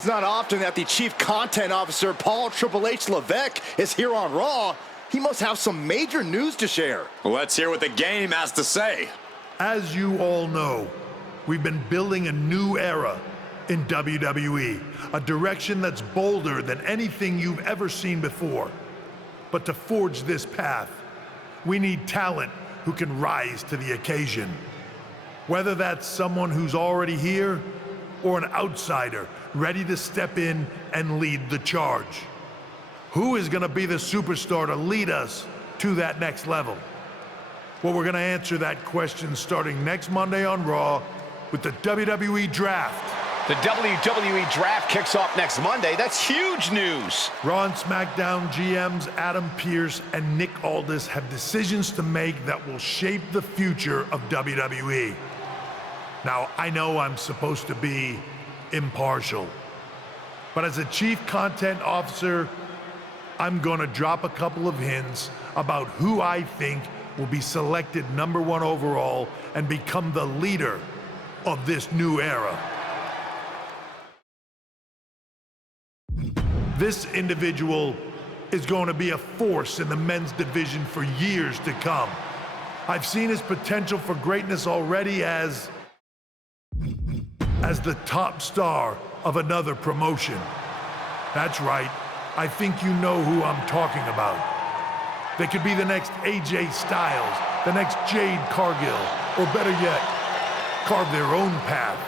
It's not often that the Chief Content Officer, Paul Triple H Levesque, is here on Raw. He must have some major news to share. Let's hear what the game has to say. As you all know, we've been building a new era in WWE, a direction that's bolder than anything you've ever seen before. But to forge this path, we need talent who can rise to the occasion. Whether that's someone who's already here or an outsider ready to step in and lead the charge. Who is going to be the superstar to lead us to that next level? Well, we're going to answer that question starting next Monday on Raw with the WWE Draft. The WWE Draft kicks off next Monday. That's huge news. Raw and SmackDown GMs Adam Pearce and Nick Aldis have decisions to make that will shape the future of WWE. Now, I know I'm supposed to be impartial, but as a Chief Content Officer, I'm gonna drop a couple of hints about who I think will be selected #1 overall and become the leader of this new era. This individual is going to be a force in the men's division for years to come. I've seen his potential for greatness already as the top star of another promotion. That's right, I think you know who I'm talking about. They could be the next AJ Styles, the next Jade Cargill, or better yet, carve their own path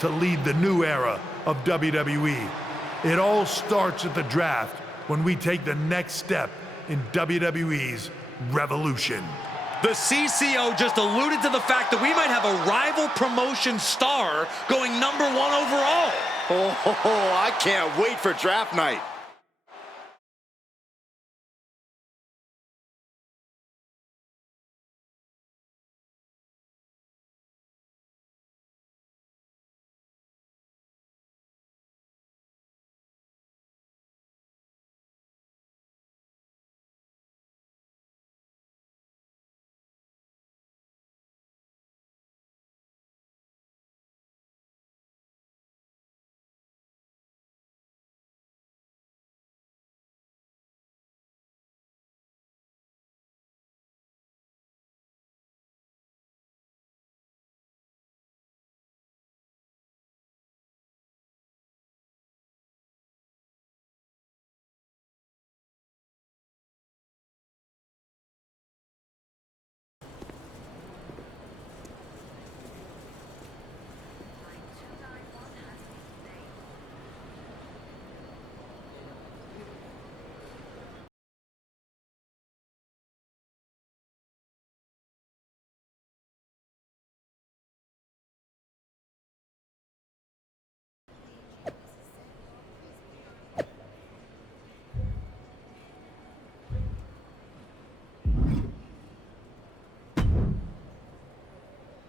to lead the new era of WWE. It all starts at the draft when we take the next step in WWE's revolution. The CCO just alluded to the fact that we might have a rival promotion star going #1 overall. Oh, I can't wait for draft night.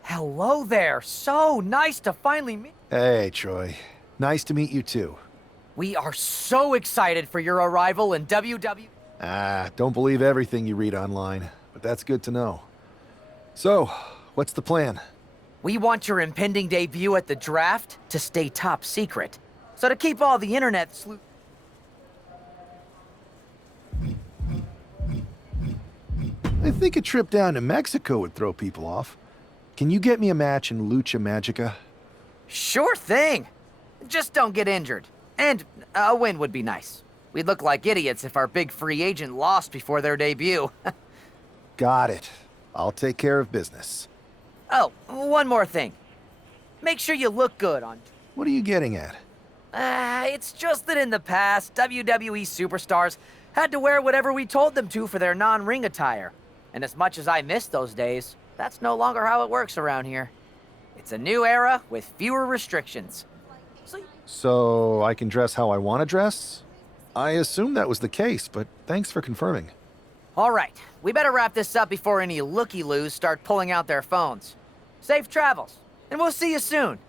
Hello there. So nice to finally meet. Hey, Troy. Nice to meet you too. We are so excited for your arrival in WWE. Don't believe everything you read online, but that's good to know. So, what's the plan? We want your impending debut at the draft to stay top secret. So to keep all the internet I think a trip down to Mexico would throw people off. Can you get me a match in Lucha Magica? Sure thing. Just don't get injured. And a win would be nice. We'd look like idiots if our big free agent lost before their debut. Got it. I'll take care of business. Oh, one more thing. Make sure you look good on... What are you getting at? It's just that in the past, WWE superstars had to wear whatever we told them to for their non-ring attire. And as much as I miss those days, that's no longer how it works around here. It's a new era with fewer restrictions. So I can dress how I want to dress? I assumed that was the case, but thanks for confirming. All right, we better wrap this up before any looky-loos start pulling out their phones. Safe travels, and we'll see you soon.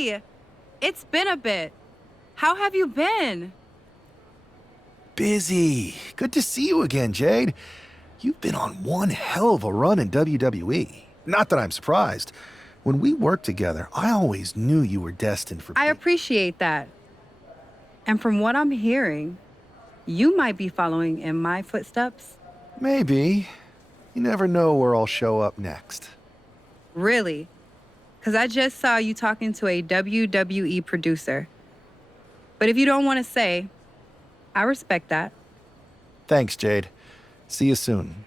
Hey! It's been a bit. How have you been? Busy. Good to see you again, Jade. You've been on one hell of a run in WWE. Not that I'm surprised. When we worked together, I always knew you were destined for... I appreciate that. And from what I'm hearing, you might be following in my footsteps. Maybe. You never know where I'll show up next. Really? Because I just saw you talking to a WWE producer. But if you don't want to say, I respect that. Thanks, Jade. See you soon.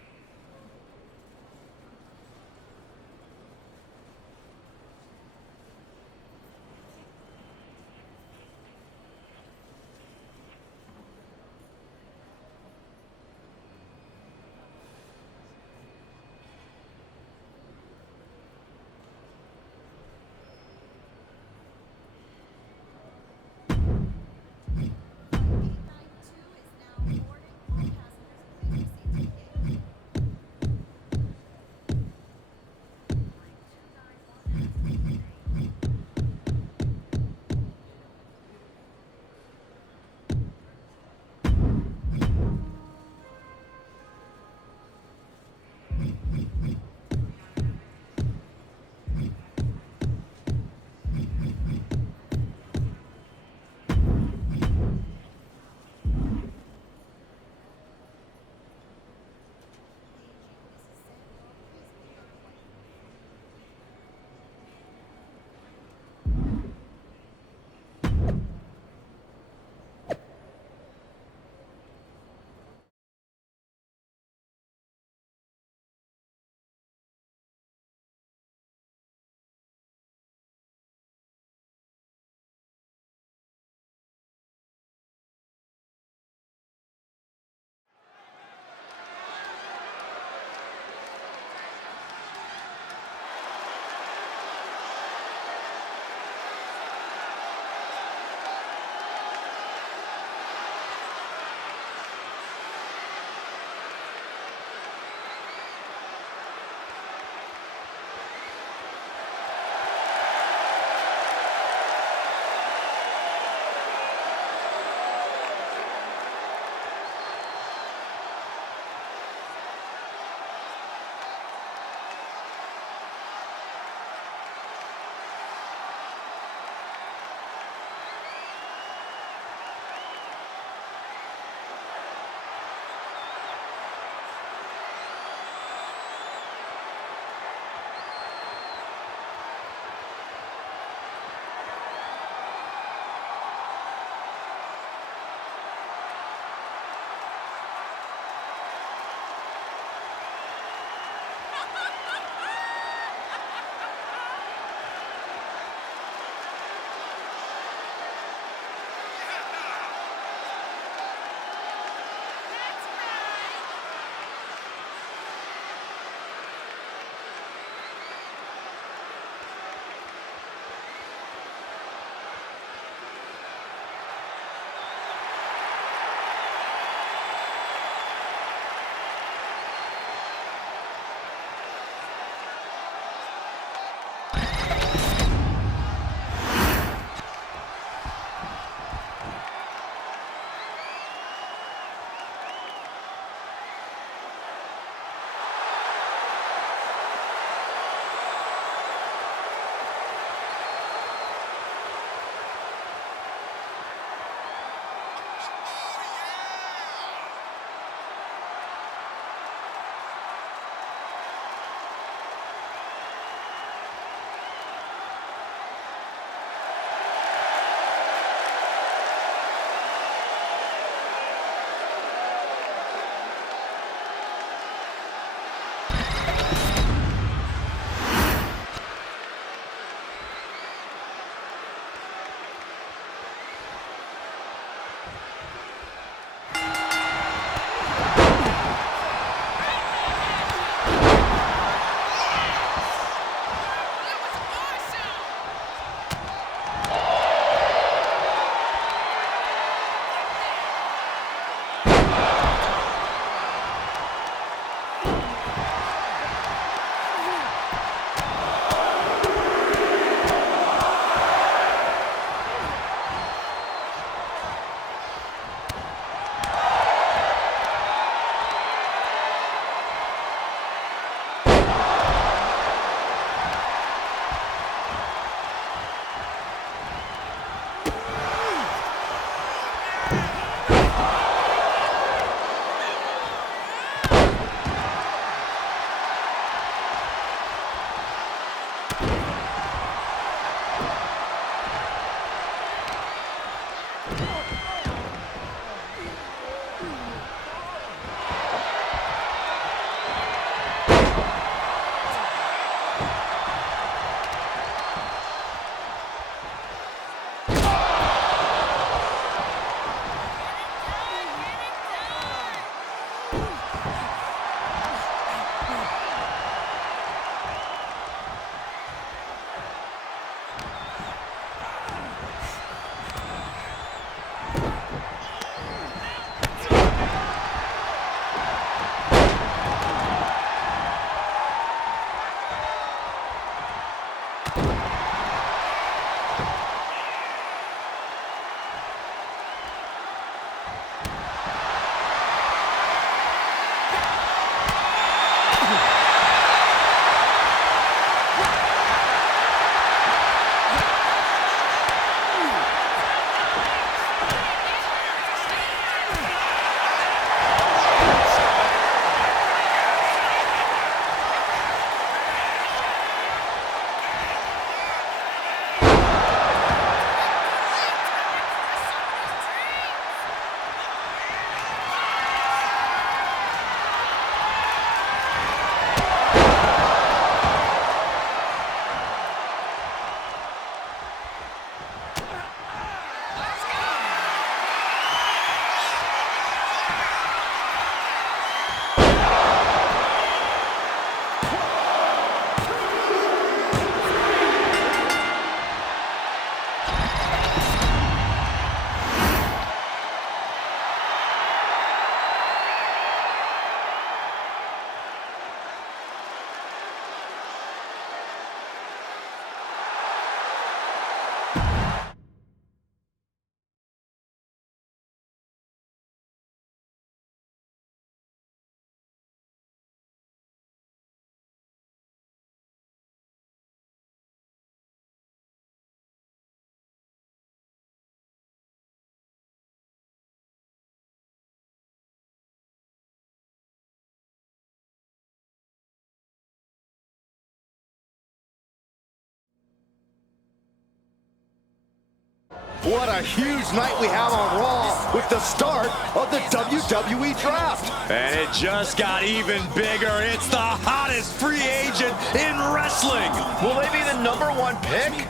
What a huge night we have on Raw with the start of the WWE Draft. And it just got even bigger. It's the hottest free agent in wrestling. Will they be the #1 pick?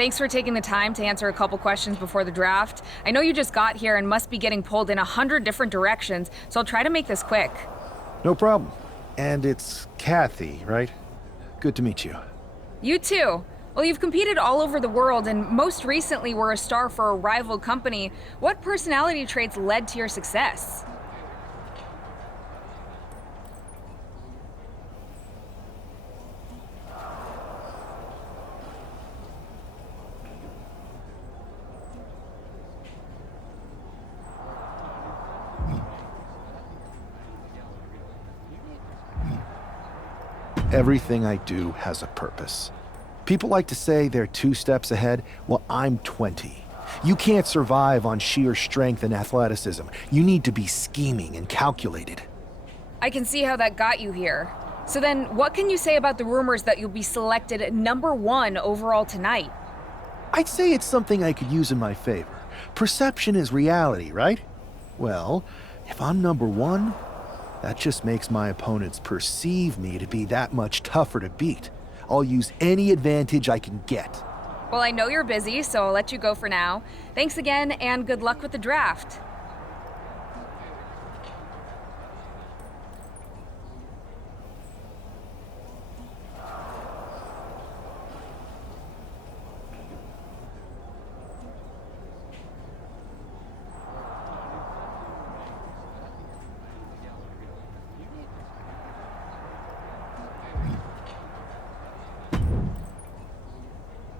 Thanks for taking the time to answer a couple questions before the draft. I know you just got here and must be getting pulled in 100 different directions, so I'll try to make this quick. No problem. And it's Kathy, right? Good to meet you. You too. Well, you've competed all over the world and most recently were a star for a rival company. What personality traits led to your success? Everything I do has a purpose. People like to say they're 2 steps ahead. Well, I'm 20. You can't survive on sheer strength and athleticism. You need to be scheming and calculated. I can see how that got you here. So then, what can you say about the rumors that you'll be selected #1 overall tonight? I'd say it's something I could use in my favor. Perception is reality, right? Well, if I'm #1, that just makes my opponents perceive me to be that much tougher to beat. I'll use any advantage I can get. Well, I know you're busy, so I'll let you go for now. Thanks again, and good luck with the draft.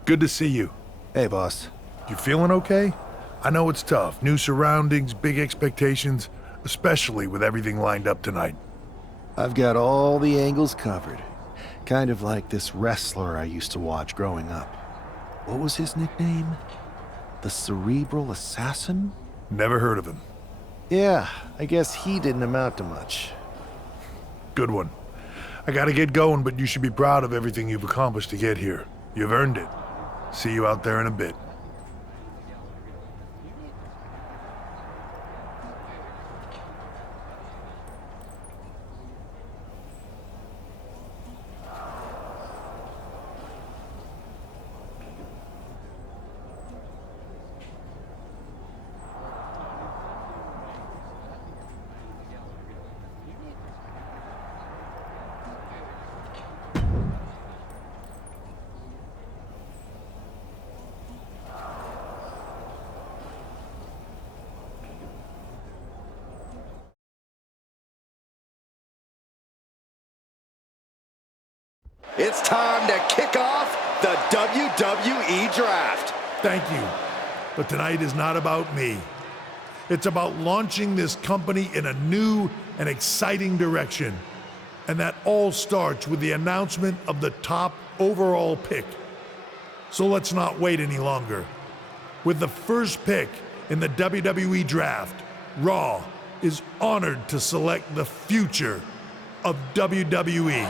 Good to see you. Hey, boss. You feeling okay? I know it's tough. New surroundings, big expectations, especially with everything lined up tonight. I've got all the angles covered. Kind of like this wrestler I used to watch growing up. What was his nickname? The Cerebral Assassin? Never heard of him. Yeah, I guess he didn't amount to much. Good one. I gotta get going, but you should be proud of everything you've accomplished to get here. You've earned it. See you out there in a bit. It's time to kick off the WWE Draft. Thank you. But tonight is not about me. It's about launching this company in a new and exciting direction. And that all starts with the announcement of the top overall pick. So let's not wait any longer. With the first pick in the WWE Draft, Raw is honored to select the future of WWE.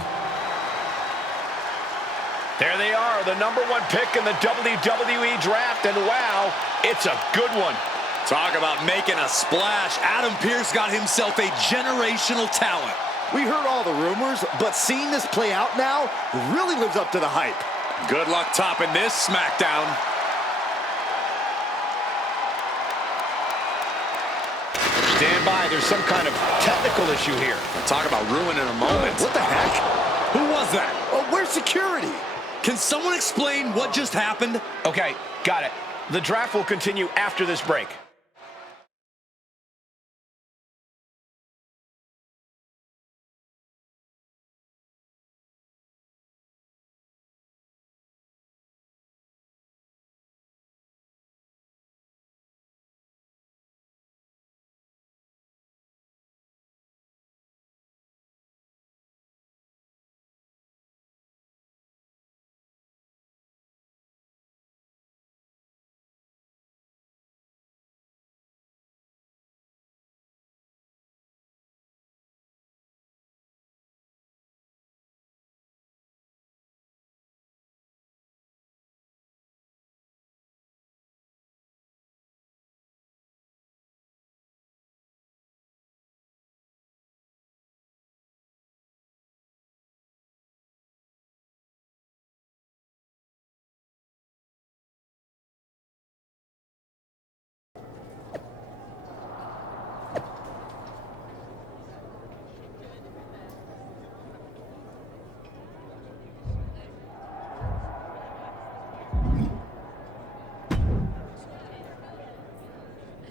There they are, the #1 pick in the WWE Draft, and wow, it's a good one. Talk about making a splash. Adam Pearce got himself a generational talent. We heard all the rumors, but seeing this play out now really lives up to the hype. Good luck topping this SmackDown. Stand by, there's some kind of technical issue here. Talk about ruining a moment. What the heck? Who was that? Oh, where's security? Can someone explain what just happened? Okay, got it. The draft will continue after this break.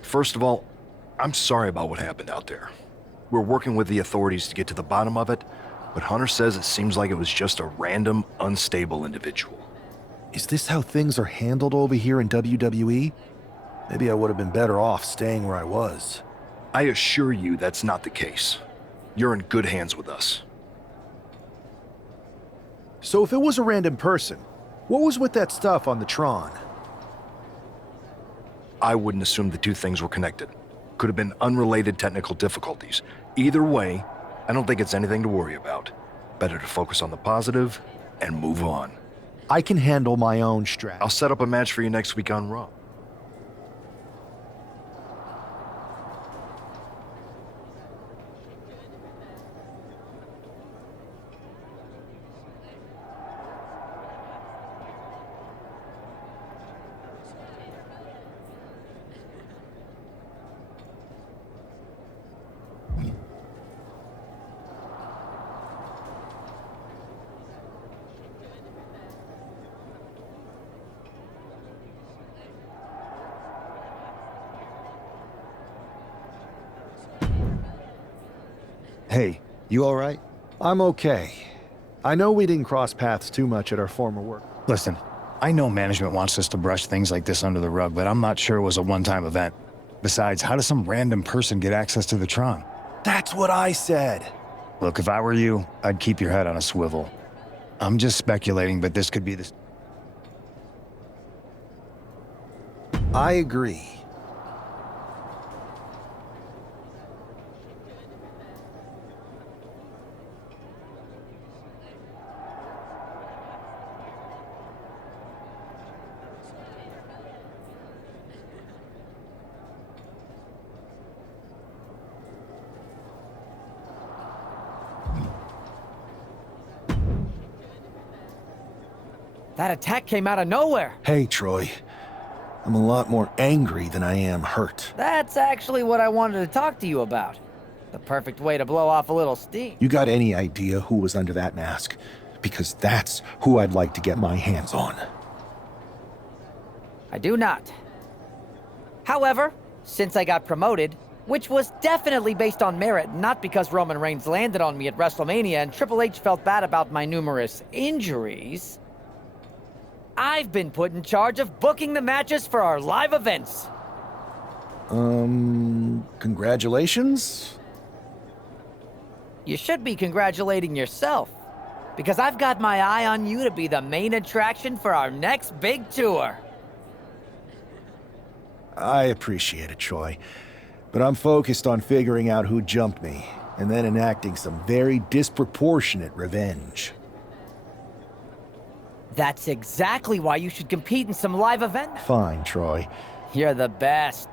First of all, I'm sorry about what happened out there. We're working with the authorities to get to the bottom of it, but Hunter says it seems like it was just a random, unstable individual. Is this how things are handled over here in WWE? Maybe I would have been better off staying where I was. I assure you that's not the case. You're in good hands with us. So if it was a random person, what was with that stuff on the Tron? I wouldn't assume the two things were connected. Could have been unrelated technical difficulties. Either way, I don't think it's anything to worry about. Better to focus on the positive and move on. I can handle my own strat. I'll set up a match for you next week on Raw. Hey, you all right? I'm okay. I know we didn't cross paths too much at our former work. Listen, I know management wants us to brush things like this under the rug, but I'm not sure it was a one-time event. Besides, how does some random person get access to the Tron? That's what I said. Look, if I were you, I'd keep your head on a swivel. I'm just speculating, but this could be the... I agree. That attack came out of nowhere. Hey, Troy. I'm a lot more angry than I am hurt. That's actually what I wanted to talk to you about. The perfect way to blow off a little steam. You got any idea who was under that mask? Because that's who I'd like to get my hands on. I do not. However, since I got promoted, which was definitely based on merit, not because Roman Reigns landed on me at WrestleMania and Triple H felt bad about my numerous injuries, I've been put in charge of booking the matches for our live events. Congratulations? You should be congratulating yourself, because I've got my eye on you to be the main attraction for our next big tour. I appreciate it, Troy. But I'm focused on figuring out who jumped me, and then enacting some very disproportionate revenge. That's exactly why you should compete in some live event. Fine, Troy. You're the best.